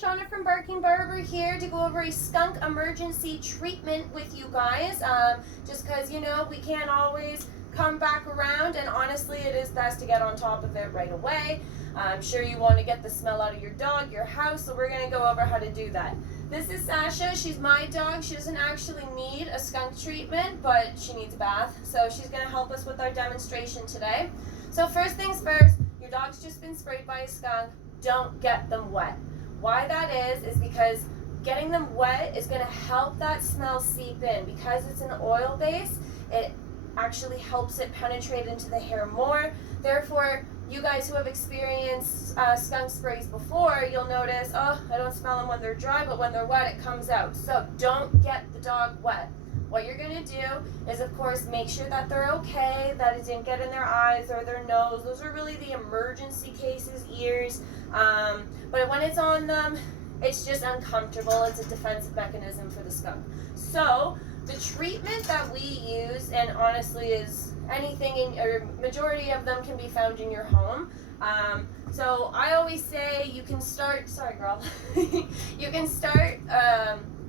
Shauna from Barking Barber here to go over a skunk emergency treatment with you guys. Just because, you know, we can't always come back around, and honestly it is best to get on top of it right away. I'm sure you want to get the smell out of your dog, your house, so we're going to go over how to do that. This is Sasha. She's my dog. She doesn't actually need a skunk treatment, but she needs a bath, so she's going to help us with our demonstration today. So first things first, your dog's just been sprayed by a skunk. Don't get them wet. Why that is because getting them wet is going to help that smell seep in. Because it's an oil base, it actually helps it penetrate into the hair more. Therefore, you guys who have experienced skunk sprays before, you'll notice, oh, I don't smell them when they're dry, but when they're wet, it comes out. So don't get the dog wet. What you're going to do is, of course, make sure that they're okay, that it didn't get in their eyes or their nose. Those are really the emergency cases, ears. But when it's on them, it's just uncomfortable. It's a defensive mechanism for the skunk. So the treatment that we use, and honestly is anything or majority of them can be found in your home. So I always say you can start, sorry girl, you can start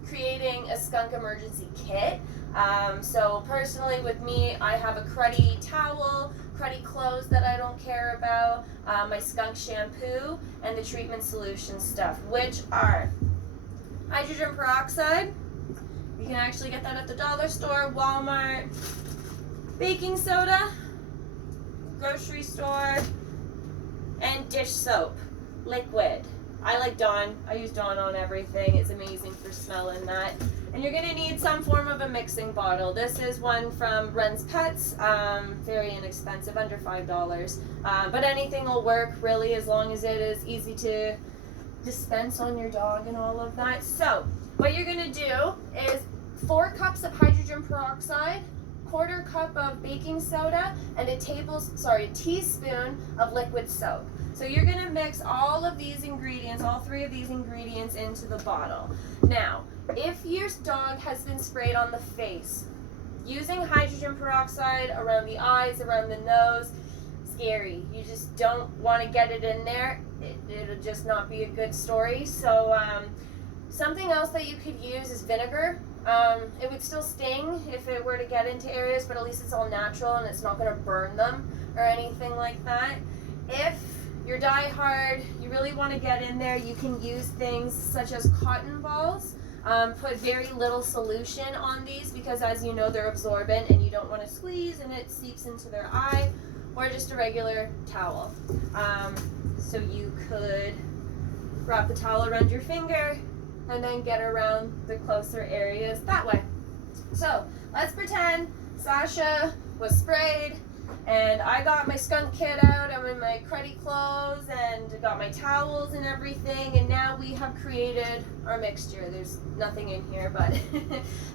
creating a skunk emergency kit. So personally with me, I have a cruddy towel, cruddy clothes that I don't care about, my skunk shampoo, and the treatment solution stuff, which are hydrogen peroxide. You can actually get that at the dollar store, Walmart, baking soda, grocery store, and dish soap, liquid. I like Dawn. I use Dawn on everything. It's amazing for smelling that. And you're going to need some form of a mixing bottle. This is one from Ren's Pets. Very inexpensive, under $5. But anything will work, really, as long as it is easy to dispense on your dog and all of that. So what you're going to do is 4 cups of hydrogen peroxide, 1/4 cup of baking soda, and a teaspoon of liquid soap. So you're going to mix all of these ingredients, all 3 of these ingredients, into the bottle. Now, if your dog has been sprayed on the face, using hydrogen peroxide around the eyes, around the nose, scary. You just don't want to get it in there. It'll just not be a good story. So something else that you could use is vinegar. It would still sting if it were to get into areas, but at least it's all natural and it's not going to burn them or anything like that. If you're die-hard, you really want to get in there, you can use things such as cotton balls. Put very little solution on these because, as you know, they're absorbent and you don't want to squeeze and it seeps into their eye, or just a regular towel. So you could wrap the towel around your finger and then get around the closer areas that way. So let's pretend Sasha was sprayed and I got my skunk kit out. I'm in my cruddy clothes and got my towels and everything, and now we have created our mixture. There's nothing in here, but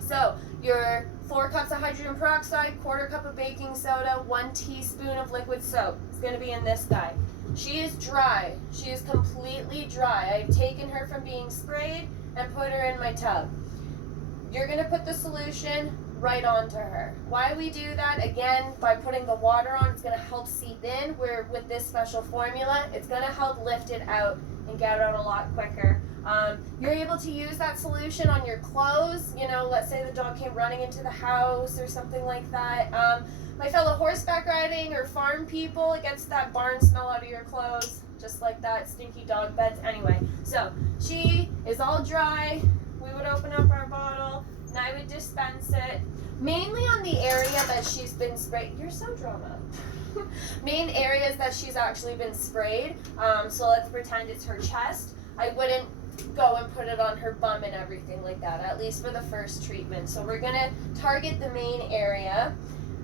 so your 4 cups of hydrogen peroxide, 1/4 cup of baking soda, 1 teaspoon of liquid soap. It's going to be in this guy. She is dry. She is completely dry. I've taken her from being sprayed and put her in my tub. You're going to put the solution right onto her. Why we do that, again, by putting the water on, it's going to help seep in, where with this special formula, it's going to help lift it out and get it out a lot quicker. You're able to use that solution on your clothes. You know, let's say the dog came running into the house or something like that. My fellow horseback riding or farm people, it gets that barn smell out of your clothes, just like that, stinky dog beds. Anyway, so she is all dry. We would open up our bottle and I would dispense it mainly on the area that she's been sprayed. You're so drama. Main areas that she's actually been sprayed. So let's pretend it's her chest. I wouldn't go and put it on her bum and everything like that, at least for the first treatment. So we're going to target the main area.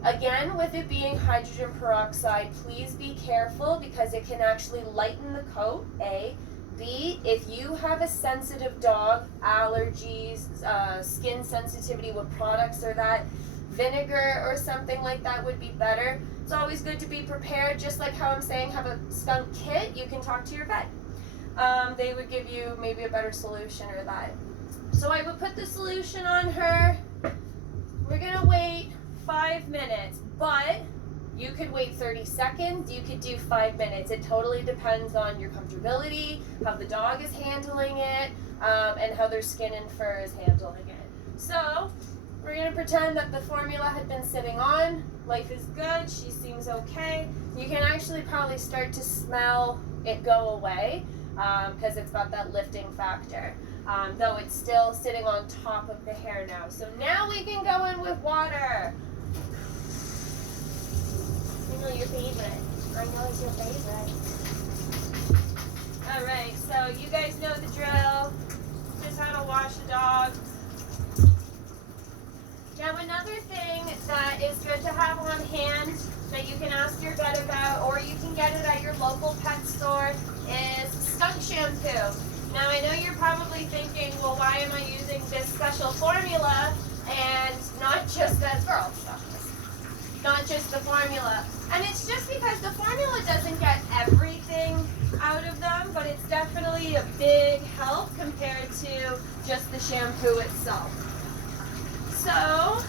Again, with it being hydrogen peroxide, please be careful because it can actually lighten the coat, A. B, if you have a sensitive dog, allergies, skin sensitivity with products or that, vinegar or something like that would be better. It's always good to be prepared, just like how I'm saying have a skunk kit. You can talk to your vet. They would give you maybe a better solution or that. So I would put the solution on her. We're going to wait 5 minutes, but You could wait 30 seconds, you could do 5 minutes. It totally depends on your comfortability, how the dog is handling it, and how their skin and fur is handling it. So, we're going to pretend that the formula had been sitting on. Life is good, she seems okay. You can actually probably start to smell it go away because it's got that lifting factor. Though it's still sitting on top of the hair now. So now we can go in with water. I know your favorite. I know it's your favorite. Alright, so you guys know the drill. Just how to wash a dog. Now another thing that is good to have on hand that you can ask your vet about, or you can get it at your local pet store, is skunk shampoo. Now I know you're probably thinking, well, why am I using this special formula and not just that girl stuff? Not just the formula. And it's just because the formula doesn't get everything out of them, but it's definitely a big help compared to just the shampoo itself. So,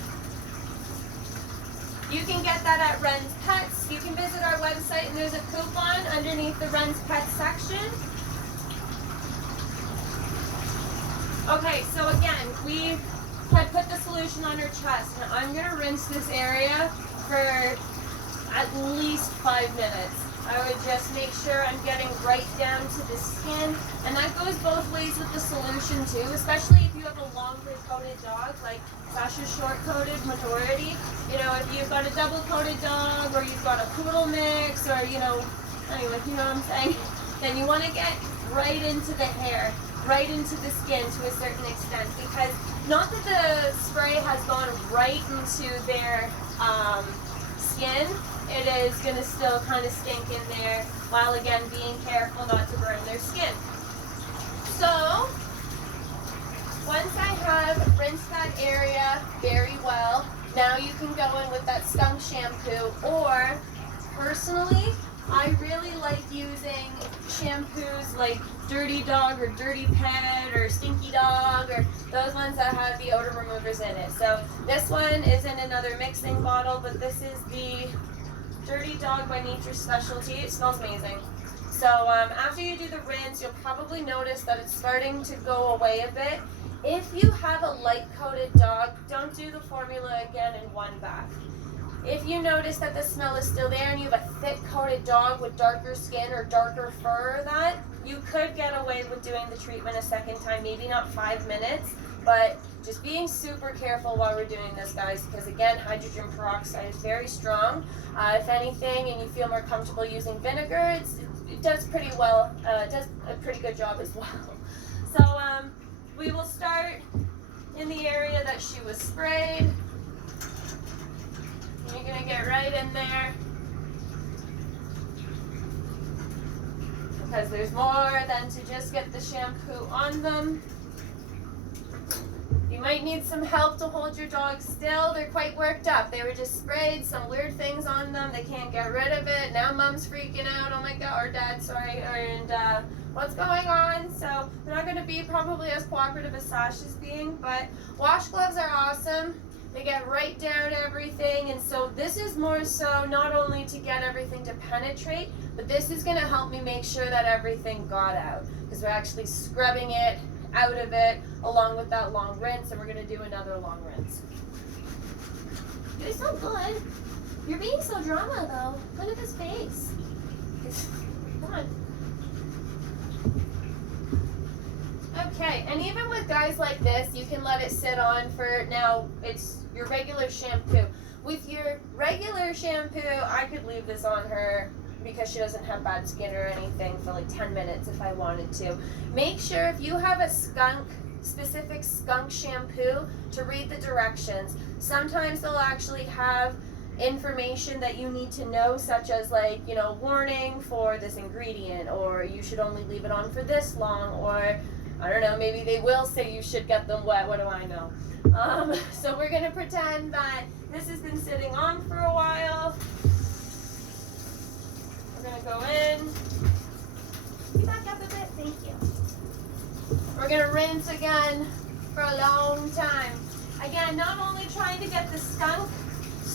you can get that at Ren's Pets. You can visit our website and there's a coupon underneath the Ren's Pets section. Okay, so again, we had put the solution on her chest. Now I'm going to rinse this area for at least 5 minutes. I would just make sure I'm getting right down to the skin. And that goes both ways with the solution too, especially if you have a longer coated dog, like Sasha's short coated majority. You know, if you've got a double coated dog or you've got a poodle mix or, you know, anyway, you know what I'm saying? Then you want to get right into the hair, right into the skin to a certain extent, because not that the spray has gone right into their skin, it is going to still kind of stink in there, while again being careful not to burn their skin. So, once I have rinsed that area very well, now you can go in with that skunk shampoo, or personally, I really like using shampoos like Dirty Dog or Dirty Pet or Stinky Dog, or those ones that have the odor removers in it. So this one is in another mixing bottle, but this is the Dirty Dog by Nature's Specialty. It smells amazing. So after you do the rinse, you'll probably notice that it's starting to go away a bit. If you have a light coated dog, don't do the formula again in one bath. If you notice that the smell is still there and you have a thick coated dog with darker skin or darker fur, that you could get away with doing the treatment a second time, maybe not 5 minutes, but just being super careful while we're doing this, guys, because again, hydrogen peroxide is very strong. If anything, and you feel more comfortable using vinegar, it does pretty well, does a pretty good job as well. So we will start in the area that she was sprayed. You're going to get right in there, because there's more than to just get the shampoo on them. You might need some help to hold your dog still. They're quite worked up. They were just sprayed some weird things on them. They can't get rid of it. Now mom's freaking out. Oh my god, or dad, sorry. And what's going on? So they're not going to be probably as cooperative as Sasha's being, but wash gloves are awesome. They get right down everything, and so this is more so not only to get everything to penetrate, but this is going to help me make sure that everything got out, because we're actually scrubbing it out of it along with that long rinse, and we're going to do another long rinse. You're so good. You're being so drama though. Look at this face. Come on. Okay, and even with guys like this, you can let it sit on for, now it's your regular shampoo. With your regular shampoo, I could leave this on her because she doesn't have bad skin or anything for like 10 minutes if I wanted to. Make sure if you have a specific skunk shampoo, to read the directions. Sometimes they'll actually have information that you need to know, such as like, you know, warning for this ingredient, or you should only leave it on for this long, or I don't know, maybe they will say you should get them wet, what do I know? So we're going to pretend that this has been sitting on for a while. We're going to go in. You back up a bit, thank you. We're going to rinse again for a long time. Again, not only trying to get the skunk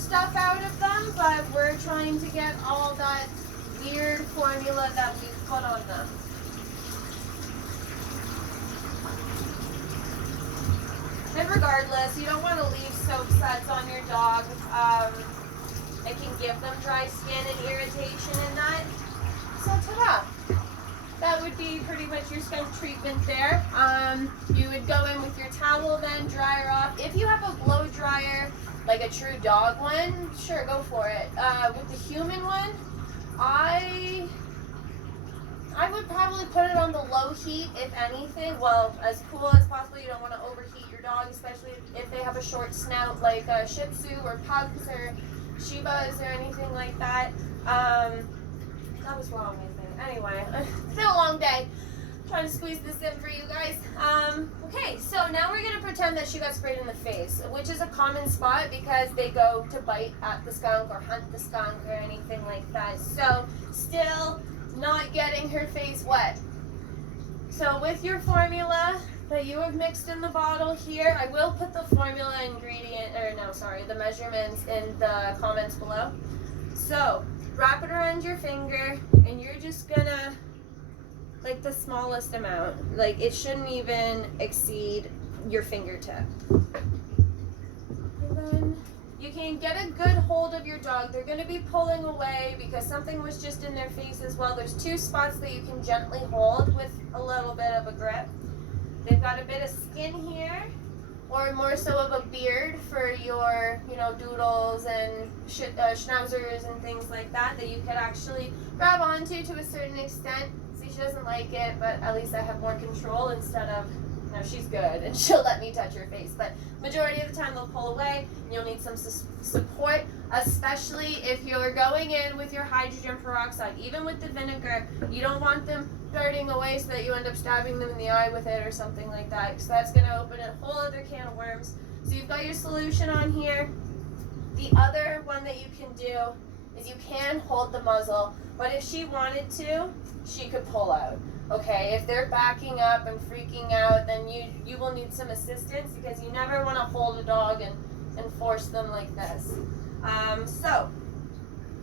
stuff out of them, but we're trying to get all that weird formula that we've put on them. And regardless, you don't want to leave soap suds on your dog. It can give them dry skin and irritation and that. So ta-da! That would be pretty much your skunk treatment there. You would go in with your towel then, dry her off. If you have a blow dryer, like a true dog one, sure, go for it. With the human one, I would probably put it on the low heat, if anything. Well, as cool as possible. You don't want to overheat your dog, especially if they have a short snout like a Shih Tzu or Pugs or Shibas or anything like that. That was wrong, I think. Anyway, it's been a long day. I'm trying to squeeze this in for you guys. Okay, so now we're going to pretend that she got sprayed in the face, which is a common spot because they go to bite at the skunk or hunt the skunk or anything like that. So, still not getting her face wet. So with your formula that you have mixed in the bottle here, I will put the formula the measurements in the comments below. So wrap it around your finger and you're just gonna, like the smallest amount, like it shouldn't even exceed your fingertip. And then you can get a good hold of your dog. They're going to be pulling away because something was just in their face as well. There's two spots that you can gently hold with a little bit of a grip. They've got a bit of skin here, or more so of a beard for your, doodles and schnauzers and things like that you could actually grab onto to a certain extent. See, she doesn't like it, but at least I have more control instead of, she's good and she'll let me touch her face. But majority of the time they'll pull away and you'll need some support, especially if you're going in with your hydrogen peroxide. Even with the vinegar, you don't want them darting away so that you end up stabbing them in the eye with it or something like that, because that's going to open a whole other can of worms. So you've got your solution on here. The other one that you can do is you can hold the muzzle, but if she wanted to, she could pull out. Okay, if they're backing up and freaking out, then you will need some assistance, because you never want to hold a dog and force them like this. So,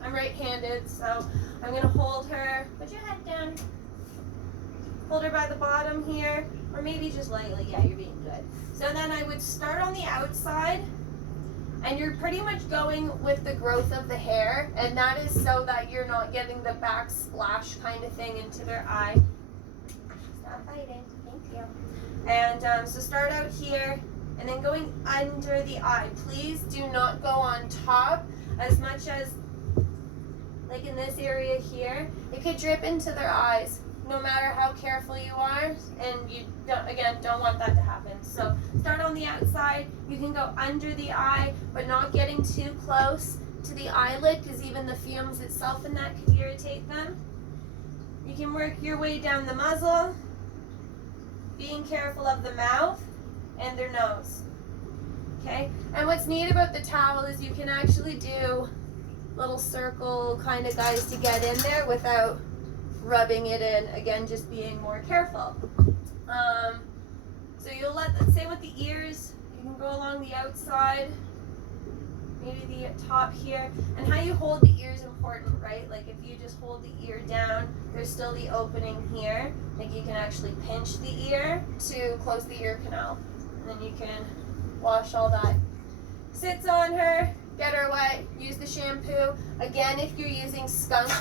I'm right-handed, so I'm going to hold her, put your head down, hold her by the bottom here, or maybe just lightly. Yeah, you're being good. So then I would start on the outside, and you're pretty much going with the growth of the hair, and that is so that you're not getting the backsplash kind of thing into their eye. Stop fighting. Thank you. And so start out here, and then going under the eye. Please do not go on top as much as, like in this area here. It could drip into their eyes, no matter how careful you are, and you don't want that to happen. So start on the outside. You can go under the eye, but not getting too close to the eyelid, because even the fumes itself in that could irritate them. You can work your way down the muzzle, being careful of the mouth and their nose. Okay? And what's neat about the towel is you can actually do little circle kind of guys to get in there without rubbing it in. Again, just being more careful. So you'll same with the ears. You can go along the outside, maybe the top here. And how you hold the ear is important, right? Like if you just hold the ear down, there's still the opening here. Like you can actually pinch the ear to close the ear canal. And then you can wash all that. Sits on her, get her wet, use the shampoo. Again, if you're using Skunk,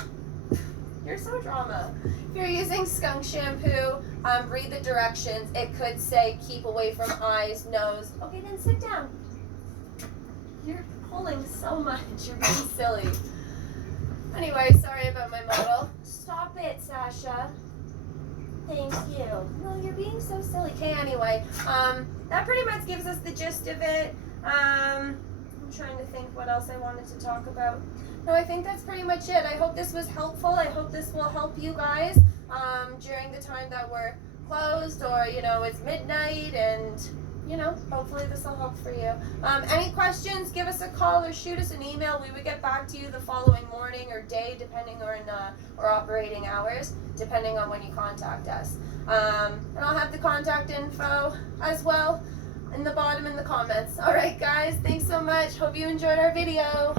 you're so drama. If you're using Skunk shampoo, read the directions. It could say keep away from eyes, nose. Okay, then sit down. You're pulling so much. You're being silly. Anyway, sorry about my model. Stop it, Sasha. Thank you. No, you're being so silly. Okay, anyway, that pretty much gives us the gist of it. I'm trying to think what else I wanted to talk about. No, I think that's pretty much it. I hope this was helpful. I hope this will help you guys during the time that we're closed, or, it's midnight, and, hopefully this will help for you. Any questions, give us a call or shoot us an email. We would get back to you the following morning or day, depending on our operating hours, depending on when you contact us. And I'll have the contact info as well. in the bottom in the comments. All right, guys, thanks so much. Hope you enjoyed our video.